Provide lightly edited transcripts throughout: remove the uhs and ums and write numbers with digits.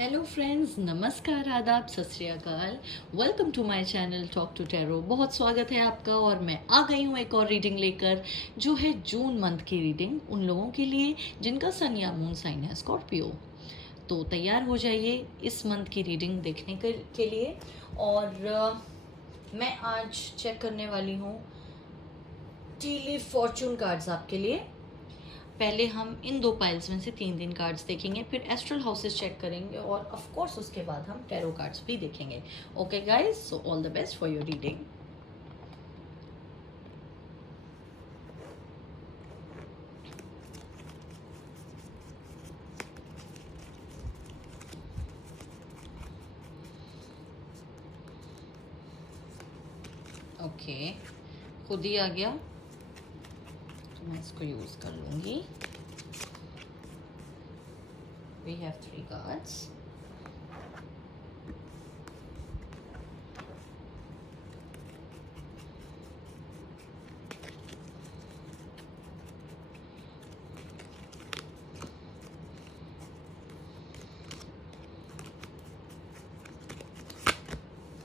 Hello friends, नमस्कार, आदाब, सत श्री अकाल। Welcome to my channel talk to tarot. बहुत स्वागत है आपका। और मैं आ गई हूँ एक और रीडिंग लेकर, जो है जून मंथ की रीडिंग उन लोगों के लिए जिनका सन या मून साइन है स्कॉर्पियो। तो तैयार हो जाइए इस मंथ की रीडिंग देखने के लिए। और मैं आज चेक करने वाली हूँ टी लीफ फॉर्चून कार्ड्स आपके लिए। पहले हम इन दो पाइल्स में से 3 कार्ड्स देखेंगे, फिर एस्ट्रल हाउसेस चेक करेंगे और ऑफ कोर्स उसके बाद हम टैरो कार्ड्स भी देखेंगे। Okay guys, so all the best for your reading. Okay, खुद ही आ गया तो मैं इसको यूज कर लूंगी। We have 3 cards.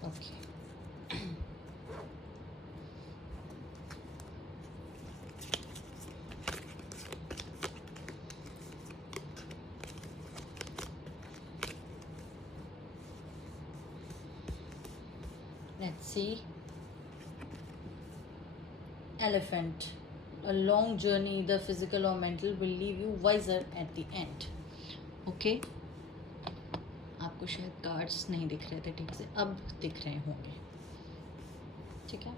Okay, let's see. Elephant. A long journey, either physical or mental, will leave you wiser at the end. Okay. आपको शायद cards नहीं दिख रहे थे ठीक से, अब दिख रहे होंगे। ठीक है,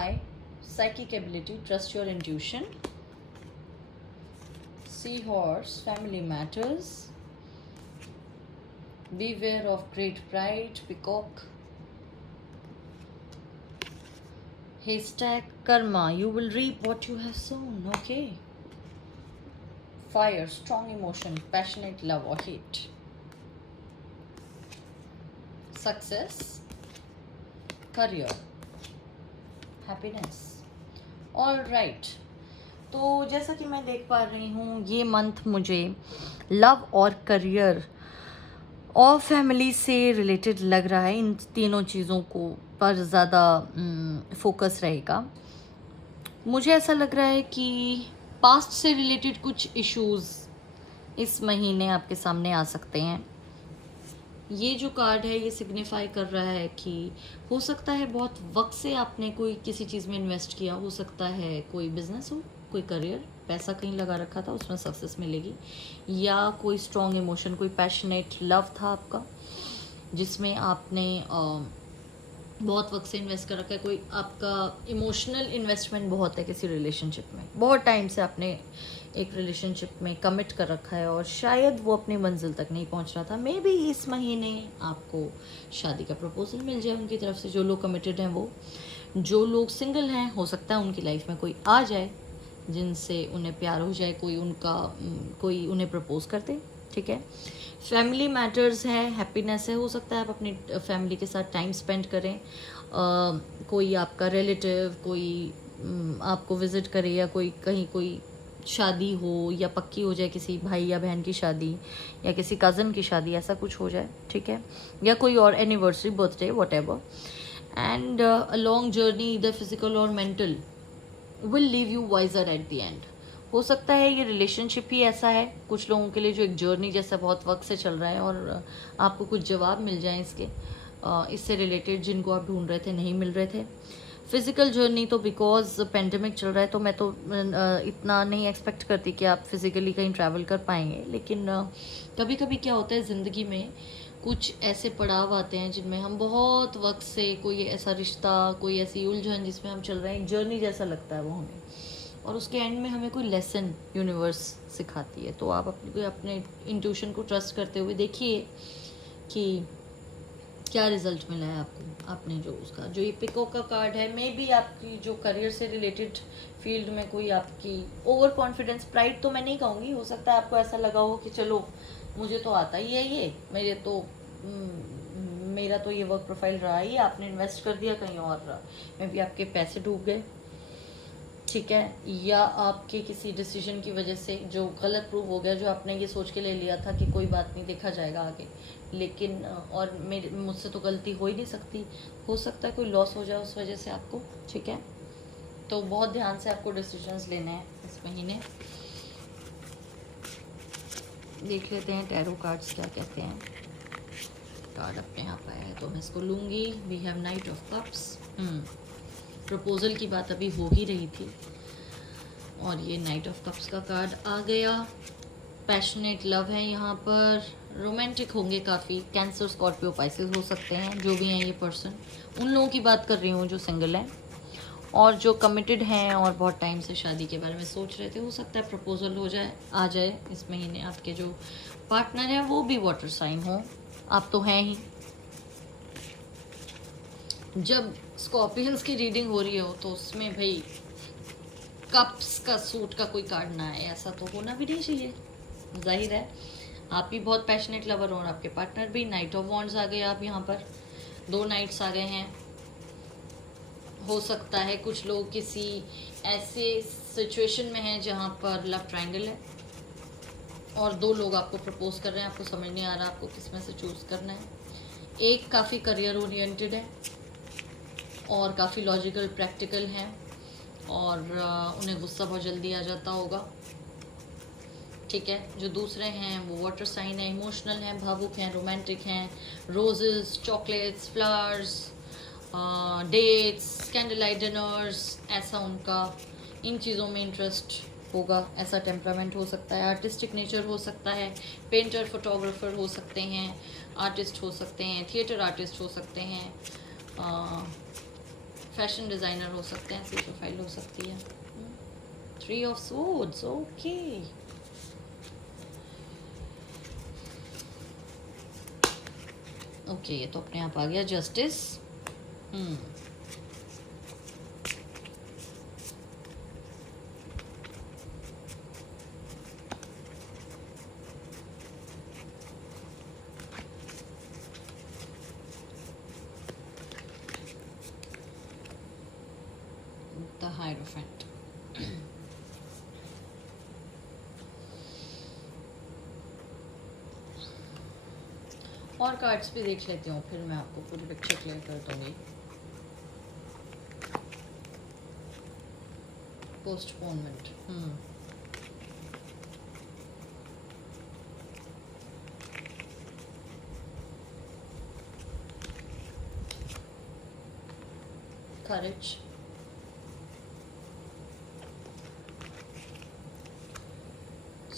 I, psychic ability, trust your intuition. Seahorse, family matters. Beware of great pride, peacock. Haystack, karma, you will reap what you have sown. Okay. Fire, strong emotion, passionate love or hate. Success, career, happiness. All right. तो जैसा कि मैं देख पा रही हूँ, ये month मुझे लव और करियर और फैमिली से रिलेटेड लग रहा है। इन तीनों चीज़ों को पर ज़्यादा फोकस रहेगा। मुझे ऐसा लग रहा है कि पास्ट से रिलेटेड कुछ इश्यूज़ इस महीने आपके सामने आ सकते हैं। ये जो कार्ड है ये सिग्निफाई कर रहा है कि हो सकता है बहुत वक्त से आपने कोई किसी चीज़ में इन्वेस्ट किया, हो सकता है कोई बिजनेस हो, कोई करियर, पैसा कहीं लगा रखा था, उसमें सक्सेस मिलेगी, या कोई स्ट्रॉन्ग इमोशन, कोई पैशनेट लव था आपका जिसमें आपने बहुत वक्त से इन्वेस्ट कर रखा है। कोई आपका इमोशनल इन्वेस्टमेंट बहुत है किसी रिलेशनशिप में, बहुत टाइम से आपने एक रिलेशनशिप में कमिट कर रखा है और शायद वो अपनी मंजिल तक नहीं पहुंच रहा था। मे बी इस महीने आपको शादी का प्रपोजल मिल जाए उनकी तरफ से, जो लोग कमिटेड हैं वो। जो लोग सिंगल हैं, हो सकता है उनकी लाइफ में कोई आ जाए जिनसे उन्हें प्यार हो जाए, कोई उन्हें प्रपोज कर दे। ठीक है, फैमिली मैटर्स है, हैप्पीनेस है, हो सकता है आप अपनी फैमिली के साथ टाइम स्पेंड करें। कोई आपका रिलेटिव कोई आपको विज़िट करे, या कोई शादी हो या पक्की हो जाए, किसी भाई या बहन की शादी या किसी कज़न की शादी, ऐसा कुछ हो जाए। ठीक है, या कोई और anniversary, birthday, whatever. And a long journey, इधर फिजिकल और mental, will leave you wiser at the end. हो सकता है ये रिलेशनशिप ही ऐसा है कुछ लोगों के लिए जो एक जर्नी जैसा बहुत वक्त से चल रहा है, और आपको कुछ जवाब मिल जाए इससे रिलेटेड जिनको आप ढूंढ रहे थे, नहीं मिल रहे थे। फिज़िकल जर्नी तो बिकॉज पेंडेमिक चल रहा है तो मैं तो इतना नहीं एक्सपेक्ट करती कि आप फिज़िकली कहीं ट्रैवल कर पाएंगे, लेकिन कभी कभी क्या होता है ज़िंदगी में, कुछ ऐसे पड़ाव आते हैं जिनमें हम बहुत वक्त से, कोई ऐसा रिश्ता, कोई ऐसी उलझन जिसमें हम चल रहे हैं, एक जर्नी जैसा लगता है वो हमें, और उसके एंड में हमें कोई लेसन यूनिवर्स सिखाती है। तो आप अपने इंट्यूशन को ट्रस्ट करते हुए देखिए कि क्या रिजल्ट मिला है आपको। आपने जो उसका जो ये पिको का कार्ड है, मे बी आपकी जो करियर से रिलेटेड फील्ड में कोई आपकी ओवर कॉन्फिडेंस, प्राइड तो मैं नहीं कहूँगी, हो सकता है आपको ऐसा लगा हो कि चलो मुझे तो आता ही है ये, मेरा तो ये वर्क प्रोफाइल रहा ही, आपने इन्वेस्ट कर दिया कहीं और, मे बी आपके पैसे डूब गए। ठीक है, या आपके किसी डिसीजन की वजह से जो गलत प्रूव हो गया, जो आपने ये सोच के ले लिया था कि कोई बात नहीं, देखा जाएगा आगे, लेकिन और मेरे मुझसे तो गलती हो ही नहीं सकती, हो सकता है कोई लॉस हो जाए उस वजह से आपको। ठीक है, तो बहुत ध्यान से आपको डिसीजंस लेने हैं इस महीने। देख लेते हैं टैरो कार्ड्स क्या कहते हैं। कार्ड अपने यहाँ पर है तो मैं इसको लूँगी। We have knight of cups. Proposal की बात अभी हो ही रही थी और ये नाइट ऑफ कप्स का कार्ड आ गया। पैशनेट लव है यहाँ पर, रोमांटिक होंगे काफ़ी। कैंसर, स्कॉर्पियो, पाइसेस हो सकते हैं, जो भी हैं ये पर्सन। उन लोगों की बात कर रही हूँ जो सिंगल हैं, और जो कमिटेड हैं और बहुत टाइम से शादी के बारे में सोच रहे थे, हो सकता है प्रपोजल हो जाए, आ जाए इस महीने। आपके जो पार्टनर हैं वो भी वाटर साइन हो, आप तो हैं ही। जब स्कॉर्पियंस की रीडिंग हो रही हो तो उसमें भाई कप्स का सूट का कोई कार्ड ना आए, ऐसा तो होना भी नहीं चाहिए। जाहिर है आप भी बहुत पैशनेट लवर हो और आपके पार्टनर भी। नाइट ऑफ वॉन्ड्स आ गए आप यहाँ पर, 2 नाइट्स आ गए हैं। हो सकता है कुछ लोग किसी ऐसे सिचुएशन में हैं जहाँ पर लव ट्रायंगल है और 2 लोग आपको प्रपोज कर रहे हैं, आपको समझ नहीं आ रहा आपको किस में से चूज़ करना है। एक काफ़ी करियर ओरिएंटेड है और काफ़ी लॉजिकल प्रैक्टिकल हैं और उन्हें गुस्सा बहुत जल्दी आ जाता होगा। ठीक है, जो दूसरे हैं वो वाटर साइन है, इमोशनल हैं, भावुक हैं, रोमांटिक हैं। Roses, chocolates, flowers, dates, candle light dinners, ऐसा उनका इन चीज़ों में इंटरेस्ट होगा, ऐसा टेम्परामेंट हो सकता है। आर्टिस्टिक नेचर हो सकता है, पेंटर, फोटोग्राफर हो सकते हैं, आर्टिस्ट हो सकते हैं, थिएटर आर्टिस्ट हो सकते हैं, फैशन डिज़ाइनर हो सकते हैं, ऐसी प्रोफाइल हो सकती है। 3 ऑफ स्वॉर्ड्स, ओके। ओके, ये तो अपने आप आ गया। Justice, the hierophant. और कार्ड्स भी देख लेती हूँ, फिर मैं आपको पूरी पिक्चर क्लियर कर दूँगी। पोस्टपोनमेंट, करेज,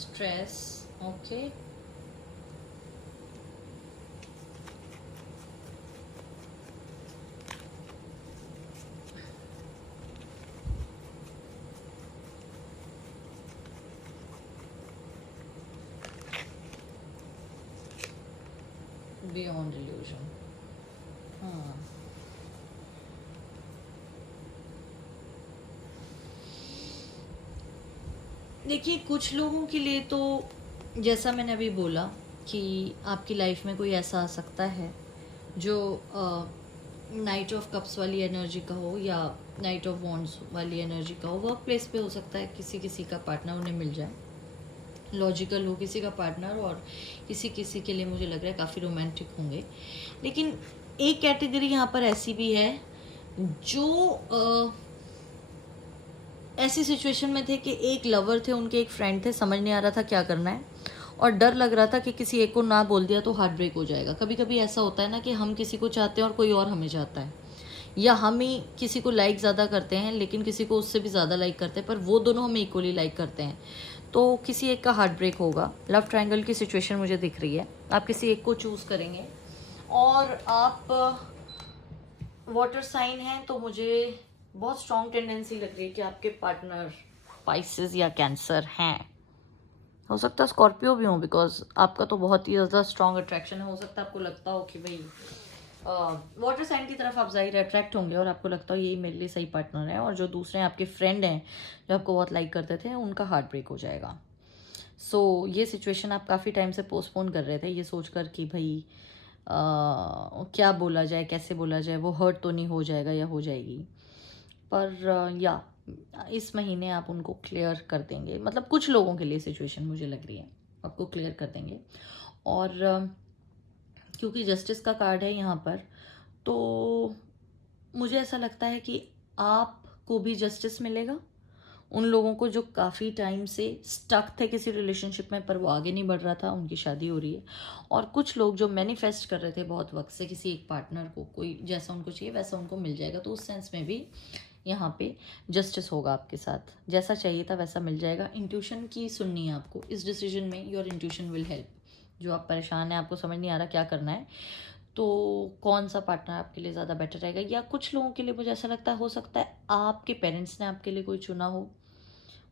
स्ट्रेस, ओके, बियॉन्ड इल्यूजन। देखिए, कुछ लोगों के लिए तो जैसा मैंने अभी बोला कि आपकी लाइफ में कोई ऐसा आ सकता है जो नाइट ऑफ कप्स वाली एनर्जी का हो या नाइट ऑफ वॉन्ड्स वाली एनर्जी का हो। वर्क प्लेस पे हो सकता है किसी किसी का पार्टनर उन्हें मिल जाए, लॉजिकल हो किसी का पार्टनर, और किसी किसी के लिए मुझे लग रहा है काफ़ी रोमांटिक होंगे। लेकिन एक कैटेगरी यहाँ पर ऐसी भी है जो ऐसी सिचुएशन में थे कि एक लवर थे, उनके एक फ्रेंड थे, समझ नहीं आ रहा था क्या करना है और डर लग रहा था कि किसी एक को ना बोल दिया तो हार्ट ब्रेक हो जाएगा। कभी कभी ऐसा होता है ना कि हम किसी को चाहते हैं और कोई और हमें चाहता है, या हम ही किसी को लाइक ज़्यादा करते हैं लेकिन किसी को उससे भी ज़्यादा लाइक करते हैं, पर वो दोनों हमें इक्वली लाइक करते हैं, तो किसी एक का हार्ट ब्रेक होगा। लव ट्रायंगल की सिचुएशन मुझे दिख रही है, आप किसी एक को चूज़ करेंगे और आप वाटर साइन हैं तो मुझे बहुत स्ट्रॉन्ग टेंडेंसी लग रही है कि आपके पार्टनर पाइसेस या कैंसर हैं। हो सकता है स्कॉर्पियो भी हो, बिकॉज आपका तो बहुत ही ज़्यादा स्ट्रॉन्ग अट्रैक्शन है। हो सकता है आपको लगता हो कि भाई वाटर साइन की तरफ आप ज़ाहिर अट्रैक्ट होंगे और आपको लगता हो यही मेरे लिए सही पार्टनर है, और जो दूसरे आपके फ्रेंड हैं जो आपको बहुत लाइक करते थे उनका हार्ट ब्रेक हो जाएगा। सो ये सिचुएशन आप काफ़ी टाइम से पोस्टपोन कर रहे थे, ये सोचकर कि भाई क्या बोला जाए, कैसे बोला जाए, वो हर्ट तो नहीं हो जाएगा या हो जाएगी। पर या इस महीने आप उनको क्लियर कर देंगे, मतलब कुछ लोगों के लिए सिचुएशन मुझे लग रही है आपको क्लियर कर देंगे। और क्योंकि जस्टिस का कार्ड है यहाँ पर, तो मुझे ऐसा लगता है कि आपको भी जस्टिस मिलेगा। उन लोगों को जो काफ़ी टाइम से स्टक थे किसी रिलेशनशिप में पर वो आगे नहीं बढ़ रहा था, उनकी शादी हो रही है। और कुछ लोग जो मैनिफेस्ट कर रहे थे बहुत वक्त से किसी एक पार्टनर को, कोई जैसा उनको चाहिए वैसा उनको मिल जाएगा, तो उस सेंस में भी यहाँ पे जस्टिस होगा आपके साथ। जैसा चाहिए था वैसा मिल जाएगा। इंट्यूशन की सुननी है आपको इस डिसीजन में, योर इंट्यूशन विल हेल्प। जो आप परेशान हैं, आपको समझ नहीं आ रहा क्या करना है, तो कौन सा पार्टनर आपके लिए ज़्यादा बेटर रहेगा, या कुछ लोगों के लिए मुझे ऐसा लगता है हो सकता है आपके पेरेंट्स ने आपके लिए कोई चुना हो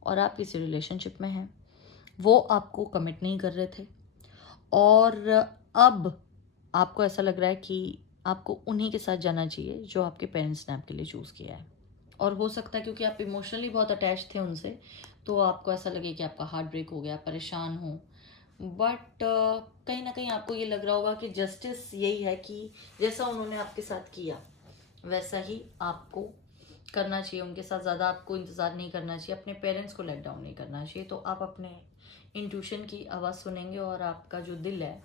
और आप किसी रिलेशनशिप में हैं, वो आपको कमिट नहीं कर रहे थे और अब आपको ऐसा लग रहा है कि आपको उन्हीं के साथ जाना चाहिए जो आपके पेरेंट्स ने आपके लिए चूज़ किया है। और हो सकता है क्योंकि आप इमोशनली बहुत अटैच थे उनसे, तो आपको ऐसा लगे कि आपका हार्ट ब्रेक हो गया, परेशान हो। बट कहीं ना कहीं आपको ये लग रहा होगा कि जस्टिस यही है कि जैसा उन्होंने आपके साथ किया वैसा ही आपको करना चाहिए उनके साथ। ज़्यादा आपको इंतज़ार नहीं करना चाहिए, अपने पेरेंट्स को लेट डाउन नहीं करना चाहिए। तो आप अपने इंट्यूशन की आवाज़ सुनेंगे और आपका जो दिल है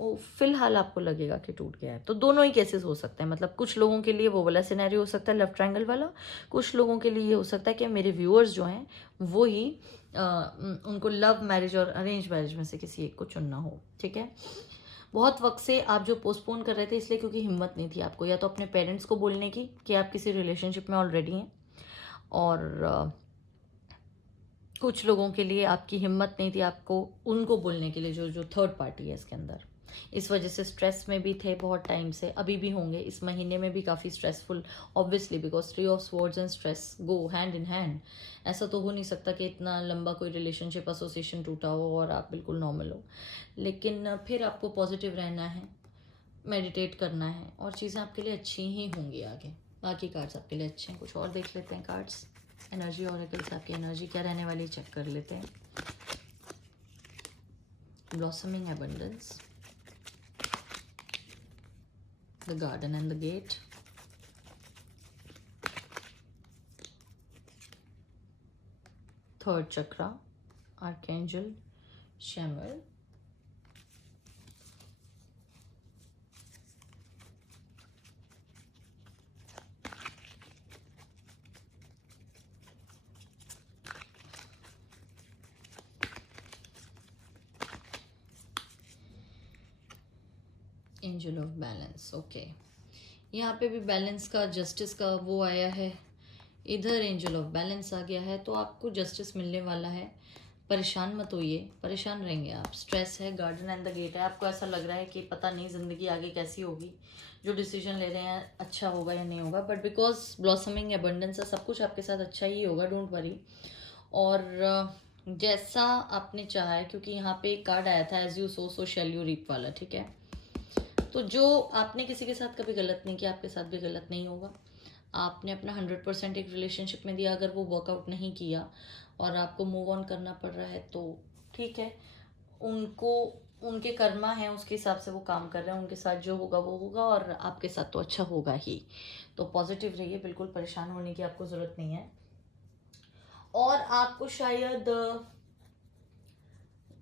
वो फिलहाल आपको लगेगा कि टूट गया है। तो दोनों ही केसेस हो सकते हैं, मतलब कुछ लोगों के लिए वो वाला सिनेरियो हो सकता है लव ट्रायंगल वाला, कुछ लोगों के लिए ये हो सकता है कि मेरे व्यूअर्स जो हैं वो ही उनको लव मैरिज और अरेंज मैरिज में से किसी एक को चुनना हो। ठीक है, बहुत वक्त से आप जो पोस्टपोन कर रहे थे इसलिए क्योंकि हिम्मत नहीं थी आपको, या तो अपने पेरेंट्स को बोलने की कि आप किसी रिलेशनशिप में ऑलरेडी हैं, और कुछ लोगों के लिए आपकी हिम्मत नहीं थी आपको उनको बोलने के लिए जो जो थर्ड पार्टी है इसके अंदर। इस वजह से स्ट्रेस में भी थे बहुत टाइम से, अभी भी होंगे, इस महीने में भी काफ़ी stressful obviously, because 3 of swords and stress go hand in hand. ऐसा तो हो नहीं सकता कि इतना लंबा कोई रिलेशनशिप एसोसिएशन टूटा हो और आप बिल्कुल नॉर्मल हो। लेकिन फिर आपको पॉजिटिव रहना है, मेडिटेट करना है और चीज़ें आपके लिए अच्छी ही होंगी आगे। बाकी कार्ड्स आपके लिए अच्छे हैं। कुछ और देख लेते हैं कार्ड्स, एनर्जी ऑरेकल से आपकी एनर्जी क्या रहने वाली चेक कर लेते हैं। Blossoming abundance, the garden and the gate, third chakra, archangel Chamuel, angel of balance. Okay, यहाँ पे भी बैलेंस का, जस्टिस का वो आया है, इधर एंजल ऑफ बैलेंस आ गया है, तो आपको जस्टिस मिलने वाला है। परेशान मत होइए, परेशान रहेंगे आप, स्ट्रेस है। गार्डन एंड द गेट है, आपको ऐसा लग रहा है कि पता नहीं ज़िंदगी आगे कैसी होगी, जो डिसीजन ले रहे हैं अच्छा होगा या नहीं होगा, बट बिकॉज ब्लॉसमिंग एबंडेंस है, सब कुछ आपके साथ अच्छा ही होगा, डोंट वरी। और जैसा आपने चाहा है, क्योंकि यहाँ पे एक कार्ड आया था as you sow so shall you reap वाला, ठीक है, तो जो आपने किसी के साथ कभी गलत नहीं किया आपके साथ भी गलत नहीं होगा। आपने अपना 100% एक रिलेशनशिप में दिया, अगर वो वर्कआउट नहीं किया और आपको मूव ऑन करना पड़ रहा है तो ठीक है, उनको उनके कर्मा है, उसके हिसाब से वो काम कर रहे हैं, उनके साथ जो होगा वो होगा और आपके साथ तो अच्छा होगा ही। तो पॉजिटिव रहिए, बिल्कुल परेशान होने की आपको ज़रूरत नहीं है। और आपको शायद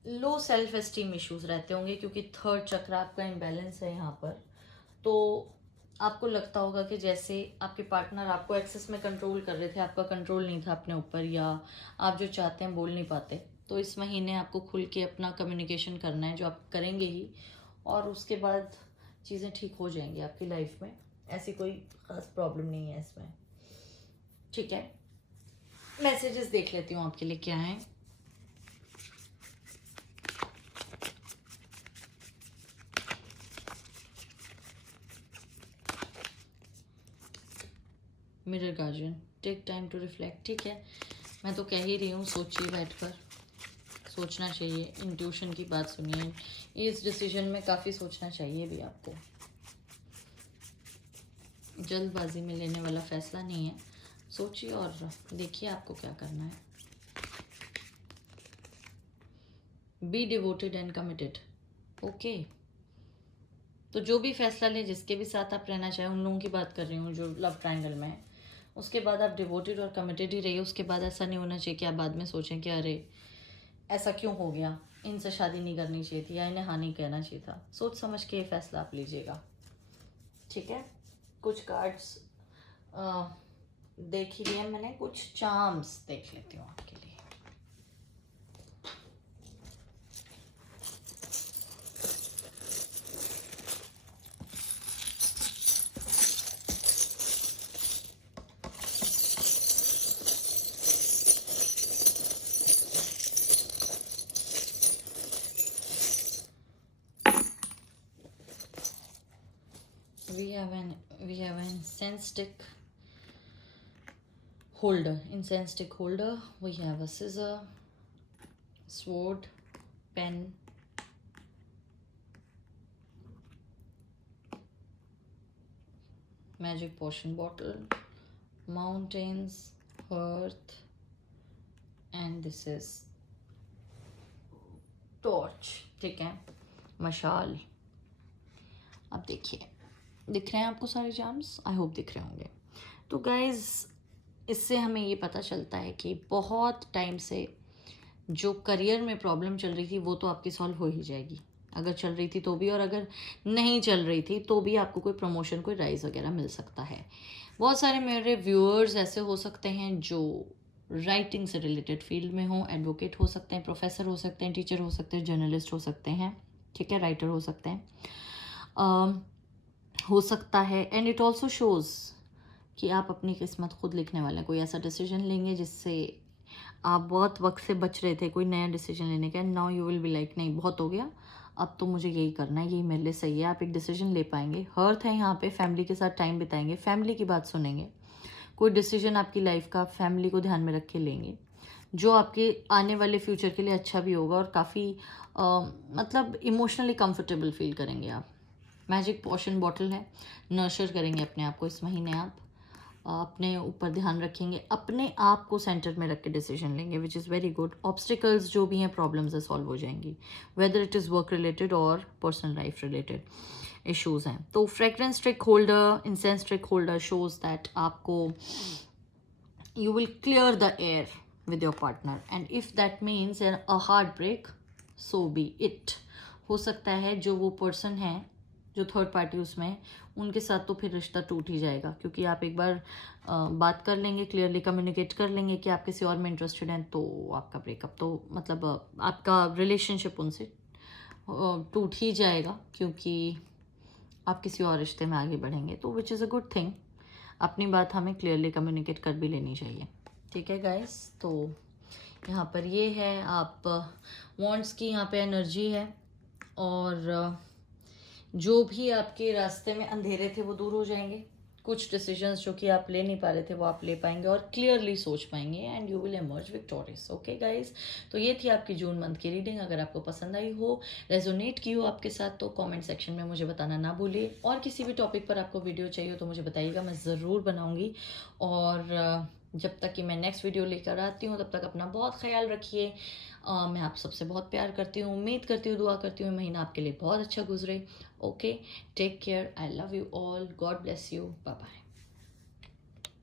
लो सेल्फ एस्टीम इश्यूज रहते होंगे क्योंकि थर्ड चक्र आपका इम्बैलेंस है यहाँ पर, तो आपको लगता होगा कि जैसे आपके पार्टनर आपको एक्सेस में कंट्रोल कर रहे थे, आपका कंट्रोल नहीं था अपने ऊपर, या आप जो चाहते हैं बोल नहीं पाते। तो इस महीने आपको खुल के अपना कम्युनिकेशन करना है, जो आप करेंगे ही, और उसके बाद चीज़ें ठीक हो जाएंगी आपकी लाइफ में। ऐसी कोई ख़ास प्रॉब्लम नहीं है इसमें, ठीक है। मैसेजेस देख लेती हूँ आपके लिए क्या हैं। Mirror guardian, take time to reflect, ठीक है, मैं तो कह ही रही हूँ, सोचिए बैठकर, सोचना चाहिए, इंट्यूशन की बात सुनिए, इस डिसीजन में काफ़ी सोचना चाहिए भी आपको, जल्दबाजी में लेने वाला फैसला नहीं है, सोचिए और देखिए आपको क्या करना है। Be devoted and committed, okay, तो जो भी फैसला लें, जिसके भी साथ आप रहना चाहें, उन लोगों की बात कर रही हूँ जो लव ट्रायंगल में है, उसके बाद आप डिवोटेड और कमिटेड ही रहिए। उसके बाद ऐसा नहीं होना चाहिए कि आप बाद में सोचें कि अरे ऐसा क्यों हो गया, इनसे शादी नहीं करनी चाहिए थी या इन्हें हाँ नहीं कहना चाहिए था। सोच समझ के ये फैसला आप लीजिएगा, ठीक है। कुछ कार्ड्स देख ही लिए मैंने, कुछ चार्म्स देख लेती हूँ आपके लिए। we have an incense stick holder. Incense stick holder. We have a scissor, sword, pen, magic potion bottle, mountains, earth, and this is torch, ठीक है, मशाल। अब देखिए, दिख रहे हैं आपको सारे चार्म्स? आई होप दिख रहे होंगे। तो गाइज, इससे हमें ये पता चलता है कि बहुत टाइम से जो करियर में प्रॉब्लम चल रही थी वो तो आपकी सॉल्व हो ही जाएगी, अगर चल रही थी तो भी, और अगर नहीं चल रही थी तो भी आपको कोई प्रमोशन, कोई राइज वगैरह मिल सकता है। बहुत सारे मेरे व्यूअर्स ऐसे हो सकते हैं जो राइटिंग से रिलेटेड फील्ड में हो, एडवोकेट हो सकते हैं, प्रोफेसर हो सकते हैं, टीचर हो सकते हैं, जर्नलिस्ट हो सकते हैं, ठीक है, राइटर हो सकते हैं, हो सकता है। एंड इट ऑल्सो शोज़ कि आप अपनी किस्मत खुद लिखने वाले हैं। कोई ऐसा डिसीजन लेंगे जिससे आप बहुत वक्त से बच रहे थे, कोई नया डिसीजन लेने का, now you will be like नहीं बहुत हो गया, अब तो मुझे यही करना है, यही मेरे लिए सही है। आप एक डिसीजन ले पाएंगे। हर्थ है यहाँ पे, फैमिली के साथ टाइम बिताएंगे, फैमिली की बात सुनेंगे, कोई डिसीजन आपकी लाइफ का फैमिली को ध्यान में रख के लेंगे जो आपके आने वाले फ्यूचर के लिए अच्छा भी होगा, और काफ़ी मतलब इमोशनली कंफर्टेबल फील करेंगे आप। मैजिक पोशन बॉटल है, नर्चर करेंगे अपने आप को इस महीने। आप अपने ऊपर ध्यान रखेंगे, अपने आप को सेंटर में रख के डिसीजन लेंगे, which is very good. Obstacles जो भी हैं, प्रॉब्लम्स है, सॉल्व हो जाएंगी, whether it is work related और पर्सनल लाइफ रिलेटेड इश्यूज़ हैं। तो fragrance stick holder, incense stick holder shows that आपको you will clear the air with your partner, and if that means a heartbreak, so be it। हो सकता है जो वो person है, जो थर्ड पार्टी उसमें, उनके साथ तो फिर रिश्ता टूट ही जाएगा, क्योंकि आप एक बार बात कर लेंगे, क्लियरली कम्युनिकेट कर लेंगे कि आप किसी और में इंटरेस्टेड हैं, तो आपका ब्रेकअप तो मतलब आपका रिलेशनशिप उनसे टूट ही जाएगा, क्योंकि आप किसी और रिश्ते में आगे बढ़ेंगे। तो which is a good thing. अपनी बात हमें क्लियरली कम्युनिकेट कर भी लेनी चाहिए, ठीक है गाइस। तो यहाँ पर ये है, आप वॉन्ट्स की यहाँ पे एनर्जी है, और जो भी आपके रास्ते में अंधेरे थे वो दूर हो जाएंगे। कुछ डिसीजंस जो कि आप ले नहीं पा रहे थे वो आप ले पाएंगे और क्लियरली सोच पाएंगे, and you will emerge victorious. Okay guys, तो ये थी आपकी जून मंथ की रीडिंग। अगर आपको पसंद आई हो, रेजोनेट की हो आपके साथ, तो कमेंट सेक्शन में मुझे बताना ना भूलिए। और किसी भी टॉपिक पर आपको वीडियो चाहिए तो मुझे बताइएगा, मैं ज़रूर बनाऊँगी। और जब तक कि मैं नेक्स्ट वीडियो लेकर आती हूँ, तब तक अपना बहुत ख्याल रखिए। मैं आप सबसे बहुत प्यार करती हूँ, उम्मीद करती हूँ, दुआ करती हूँ महीना आपके लिए बहुत अच्छा गुजरे। Okay, take care, I love you all, God bless you, bye bye.